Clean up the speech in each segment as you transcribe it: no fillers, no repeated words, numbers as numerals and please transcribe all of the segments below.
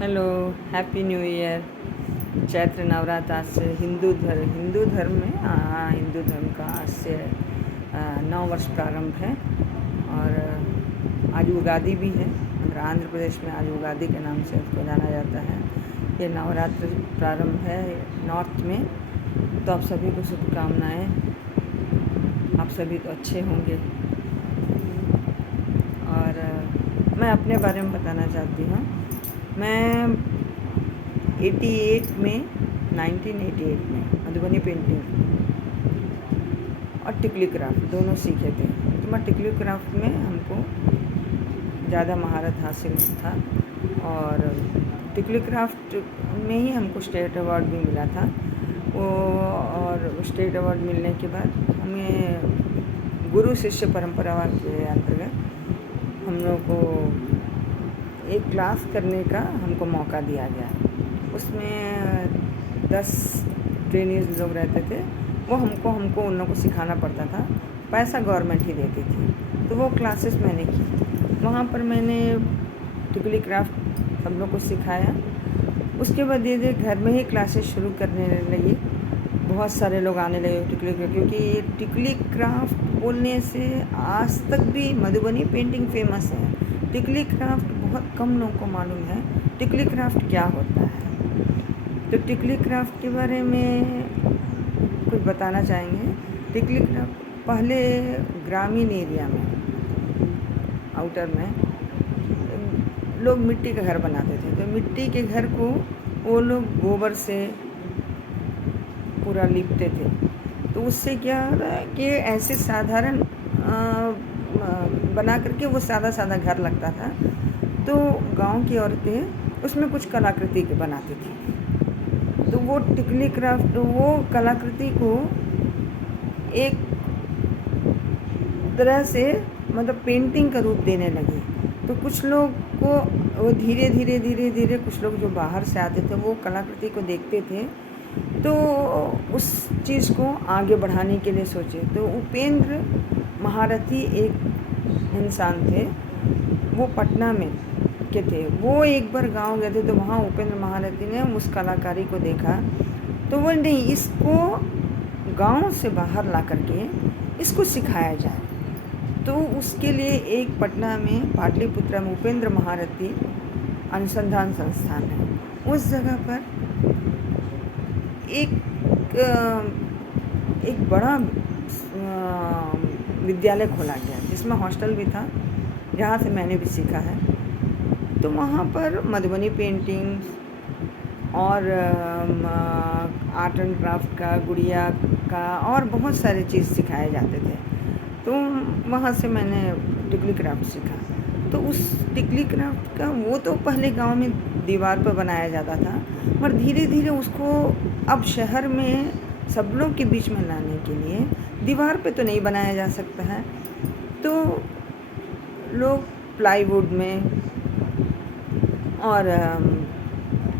Hello, happy new year. Chaitra Navratra आज से हिंदू धर्म में हिंदू धर्म का आज से नौ वर्ष प्रारंभ है। और आज उगादि भी है। आंध्र प्रदेश में आज उगादि के नाम से उसको जाना जाता है। ये नवरात्र प्रारंभ है नॉर्थ में। तो आप सभी को शुभकामनाएँ। आप सभी तो अच्छे होंगे। और मैं अपने बारे में बताना चाहती हूँ। मैं 1988 में मधुबनी पेंटिंग और टिकली क्राफ्ट दोनों सीखे थे। तो मैं टिकली क्राफ्ट में हमको ज़्यादा महारत हासिल था और टिकली क्राफ्ट में ही हमको स्टेट अवार्ड भी मिला था वो। और स्टेट अवार्ड मिलने के बाद हमें गुरु शिष्य परंपरा के अंतर्गत हम लोग को एक क्लास करने का हमको मौका दिया गया। उसमें 10 ट्रेनीज लोग रहते थे। वो हमको उन लोगों को सिखाना पड़ता था। पैसा गवर्नमेंट ही देती थी। तो वो क्लासेस मैंने की। वहाँ पर मैंने टिकली क्राफ्ट सब लोग को सिखाया। उसके बाद धीरे घर में ही क्लासेस शुरू करने लगी। बहुत सारे लोग आने लगे टिकली क्राफ्ट, क्योंकि टिकली क्राफ्ट बोलने से आज तक भी मधुबनी पेंटिंग फेमस है। टिकली क्राफ्ट बहुत कम लोगों को मालूम है टिकली क्राफ्ट क्या होता है। तो टिकली क्राफ्ट के बारे में कुछ बताना चाहेंगे। टिकली क्राफ्ट पहले ग्रामीण एरिया में, आउटर में लोग मिट्टी का घर बनाते थे। तो मिट्टी के घर को वो लोग गोबर से पूरा लिपते थे। तो उससे क्या हो रहा है कि ऐसे साधारण बना करके वो सादा घर लगता था। तो गांव की औरतें उसमें कुछ कलाकृति के बनाती थी। तो वो टिकली क्राफ्ट वो कलाकृति को एक तरह से मतलब पेंटिंग का रूप देने लगी। तो कुछ लोग को वो धीरे कुछ लोग जो बाहर से आते थे वो कलाकृति को देखते थे। तो उस चीज़ को आगे बढ़ाने के लिए सोचे। तो उपेंद्र महारथी एक इंसान थे। वो पटना में के थे। वो एक बार गांव गए थे। तो वहाँ उपेंद्र महारथी ने उस कलाकारी को देखा। तो वो नहीं, इसको गांव से बाहर ला करके इसको सिखाया जाए। तो उसके लिए एक पटना में पाटलिपुत्र में उपेंद्र महारथी अनुसंधान संस्थान है। उस जगह पर एक बड़ा विद्यालय खोला गया जिसमें हॉस्टल भी था, जहाँ से मैंने भी सीखा है। तो वहाँ पर मधुबनी पेंटिंग और आर्ट एंड क्राफ्ट का, गुड़िया का और बहुत सारे चीज़ सिखाए जाते थे। तो वहाँ से मैंने टिकली क्राफ्ट सीखा। तो उस टिकली क्राफ्ट का वो तो पहले गांव में दीवार पर बनाया जाता था, पर धीरे उसको अब शहर में सब लोग के बीच में लाने के लिए दीवार पे तो नहीं बनाया जा सकता है। तो लोग प्लाईवुड में और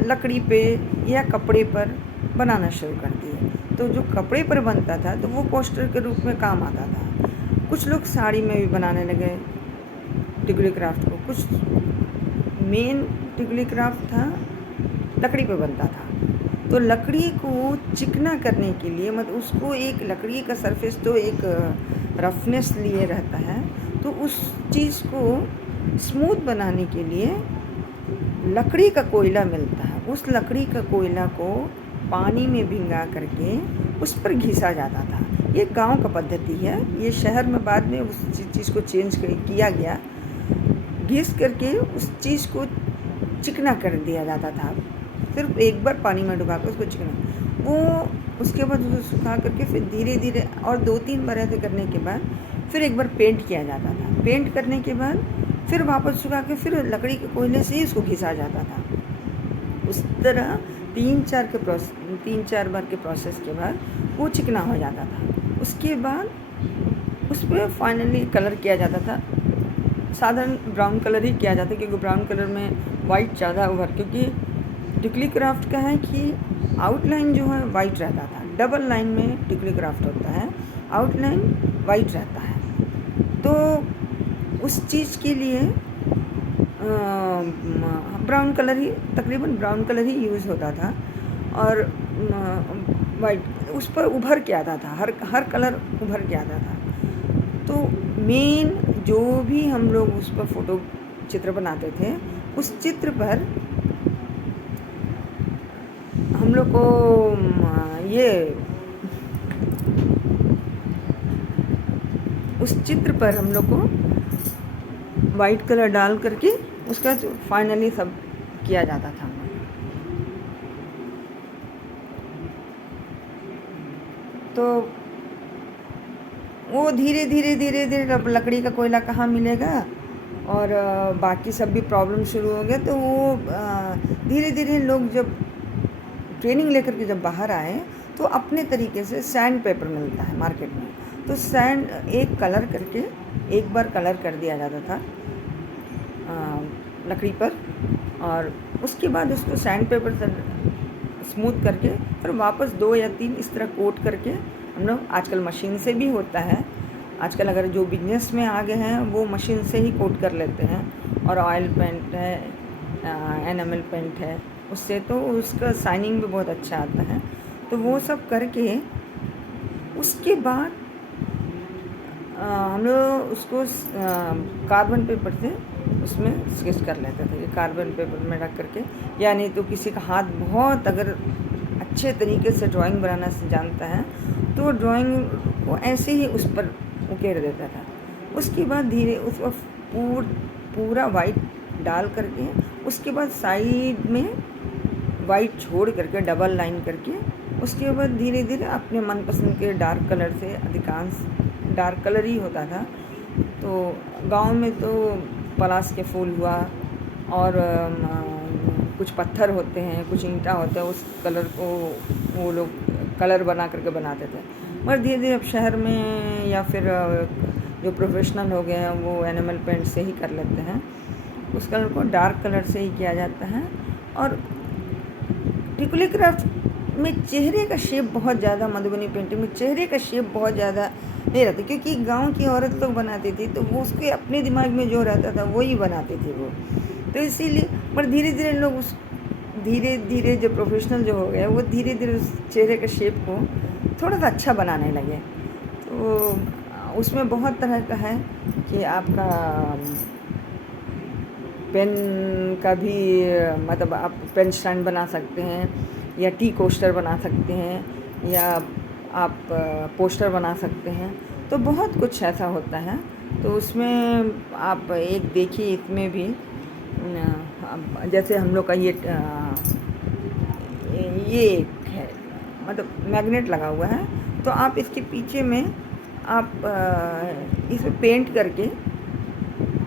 लकड़ी पे या कपड़े पर बनाना शुरू कर दिए। तो जो कपड़े पर बनता था तो वो पोस्टर के रूप में काम आता था। कुछ लोग साड़ी में भी बनाने लगे टिकली क्राफ्ट को। कुछ मेन टिकली क्राफ्ट था लकड़ी पे बनता था। तो लकड़ी को चिकना करने के लिए मतलब उसको एक लकड़ी का सरफेस तो एक रफनेस लिए रहता है। तो उस चीज़ को स्मूथ बनाने के लिए लकड़ी का कोयला मिलता है। उस लकड़ी का कोयला को पानी में भिंगा करके उस पर घिसा जाता था। ये गांव का पद्धति है। ये शहर में बाद में उस चीज़ को चेंज किया गया। घिस करके उस चीज़ को चिकना कर दिया जाता था। सिर्फ एक बार पानी में डुबा कर उसको चिकना, वो उसके बाद उसको सुखा करके फिर धीरे और 2-3 बार ऐसे करने के बाद फिर एक बार पेंट किया जाता था। पेंट करने के बाद फिर वापस सुखा के फिर लकड़ी के कोयले से ही उसको घिसा जाता था। उस तरह 3-4 बार के प्रोसेस के बाद वो चिकना हो जाता था। उसके बाद उस पर फाइनली कलर किया जाता था। साधारण ब्राउन कलर ही किया जाता है, क्योंकि ब्राउन कलर में वाइट ज़्यादा उभर, क्योंकि टिकली क्राफ्ट का है कि आउटलाइन जो है वाइट रहता था। डबल लाइन में टिकली क्राफ्ट होता है, आउटलाइन वाइट रहता है। तो उस चीज़ के लिए ब्राउन कलर ही, तकरीबन ब्राउन कलर ही यूज़ होता था, और वाइट उस पर उभर के आता था, हर कलर उभर के आता था। तो मेन जो भी हम लोग उस पर फ़ोटो चित्र बनाते थे, उस चित्र पर हम लोग को उस चित्र पर हम लोग को वाइट कलर डाल करके उसका फाइनली सब किया जाता था। तो वो धीरे धीरे अब लकड़ी का कोयला कहाँ मिलेगा, और बाकी सब भी प्रॉब्लम शुरू हो गया। तो वो धीरे धीरे लोग जब ट्रेनिंग लेकर के जब बाहर आए, तो अपने तरीके से सैंड पेपर मिलता है मार्केट में, तो सैंड एक कलर करके एक बार कलर कर दिया जाता था लकड़ी पर, और उसके बाद उसको सैंड पेपर से स्मूथ करके फिर वापस 2 या 3 इस तरह कोट करके हम लोग, आजकल मशीन से भी होता है, आजकल अगर जो बिजनेस में आ गए हैं वो मशीन से ही कोट कर लेते हैं, और ऑयल पेंट है, एनामल पेंट है, उससे तो उसका शाइनिंग भी बहुत अच्छा आता है। तो वो सब करके उसके बाद हम लोग उसको कार्बन पेपर से उसमें स्केच कर लेते थे, कार्बन पेपर में रख करके, या नहीं तो किसी का हाथ बहुत अगर अच्छे तरीके से ड्राइंग बनाना जानता है तो ड्राइंग को ऐसे ही उस पर उकेर देता था। उसके बाद धीरे उस पर पूरा वाइट डाल करके, उसके बाद साइड में वाइट छोड़ करके डबल लाइन करके, उसके बाद धीरे धीरे अपने मनपसंद के डार्क कलर से, अधिकांश डार्क कलर ही होता था। तो गांव में तो पलाश के फूल हुआ, और कुछ पत्थर होते हैं, कुछ ईंटा होता है, उस कलर को वो लोग कलर बना करके बनाते थे। मगर धीरे धीरे अब शहर में या फिर जो प्रोफेशनल हो गए हैं वो एनिमल पेंट से ही कर लेते हैं, उस कलर को डार्क कलर से ही किया जाता है। और टिकुली क्राफ्ट में चेहरे का शेप बहुत ज़्यादा, मधुबनी पेंटिंग में चेहरे का शेप बहुत ज़्यादा नहीं रहता, क्योंकि गांव की औरत लोग बनाती थी, तो वो उसके अपने दिमाग में जो रहता था वही बनाती थी वो, तो इसीलिए। पर धीरे धीरे लोग उस धीरे धीरे जो प्रोफेशनल जो हो गए वो धीरे धीरे उस चेहरे के शेप को थोड़ा सा अच्छा बनाने लगे। तो उसमें बहुत तरह का है कि आपका पेन का भी, मतलब आप पेन स्टैंड बना सकते हैं, या टी कोस्टर बना सकते हैं, या आप पोस्टर बना सकते हैं। तो बहुत कुछ ऐसा होता है। तो उसमें आप एक देखिए, इसमें भी जैसे हम लोग का ये एक है, मतलब मैग्नेट लगा हुआ है, तो आप इसके पीछे में आप इसमें पेंट करके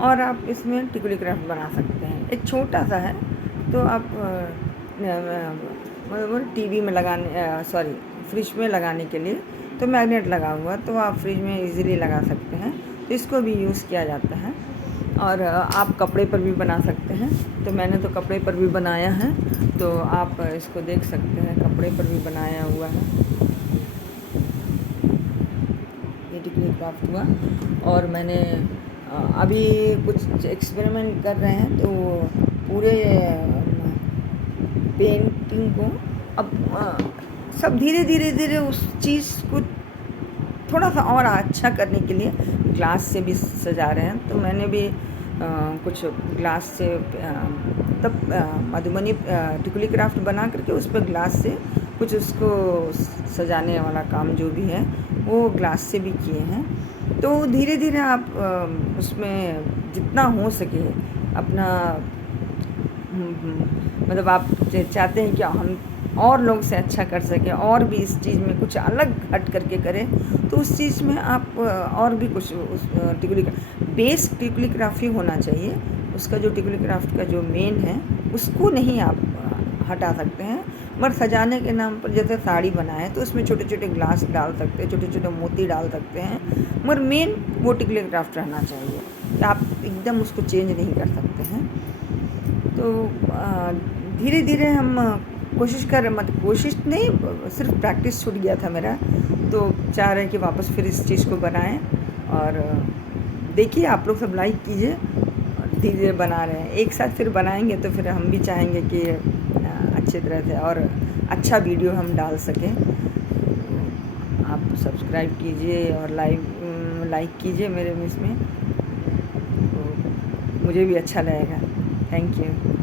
और आप इसमें टिकुली क्राफ्ट बना सकते हैं। एक छोटा सा है, तो आप टीवी में लगाने, सॉरी फ्रिज में लगाने के लिए तो मैग्नेट लगा हुआ, तो आप फ्रिज में इजीली लगा सकते हैं, तो इसको भी यूज़ किया जाता है। और आप कपड़े पर भी बना सकते हैं, तो मैंने तो कपड़े पर भी बनाया है, तो आप इसको देख सकते हैं, कपड़े पर भी बनाया हुआ है। ये टिकुली क्राफ्ट हुआ। और मैंने अभी कुछ एक्सपेरिमेंट कर रहे हैं, तो पूरे पेंटिंग को अब सब धीरे धीरे उस चीज़ को थोड़ा सा और अच्छा करने के लिए ग्लास से भी सजा रहे हैं। तो मैंने भी कुछ ग्लास से तब मधुबनी टिकुली क्राफ्ट बना करके उस पर ग्लास से कुछ उसको सजाने वाला काम जो भी है वो ग्लास से भी किए हैं। तो धीरे धीरे आप उसमें जितना हो सके अपना, मतलब आप चाहते हैं कि हम और लोग से अच्छा कर सकें, और भी इस चीज़ में कुछ अलग हट करके करें, तो उस चीज़ में आप और भी कुछ उस टिकुली का बेस टिकुली क्राफ्ट ही होना चाहिए। उसका जो टिकुली क्राफ्ट का जो मेन है उसको नहीं आप हटा सकते हैं, मगर सजाने के नाम पर जैसे साड़ी बनाए तो उसमें छोटे छोटे ग्लास डाल सकते हैं, छोटे छोटे मोती डाल सकते हैं, मगर मेन वो टिकुली क्राफ्ट रहना चाहिए, आप एकदम उसको चेंज नहीं कर सकते हैं। तो धीरे धीरे हम कोशिश नहीं, सिर्फ प्रैक्टिस छूट गया था मेरा, तो चाह रहे हैं कि वापस फिर इस चीज़ को बनाएं। और देखिए, आप लोग सब लाइक कीजिए, और धीरे धीरे बना रहे हैं। एक साथ फिर बनाएंगे तो फिर हम भी चाहेंगे कि अच्छी तरह से और अच्छा वीडियो हम डाल सकें। आप सब्सक्राइब कीजिए और लाइक कीजिए मेरे इसमें, तो मुझे भी अच्छा लगेगा। Thank you.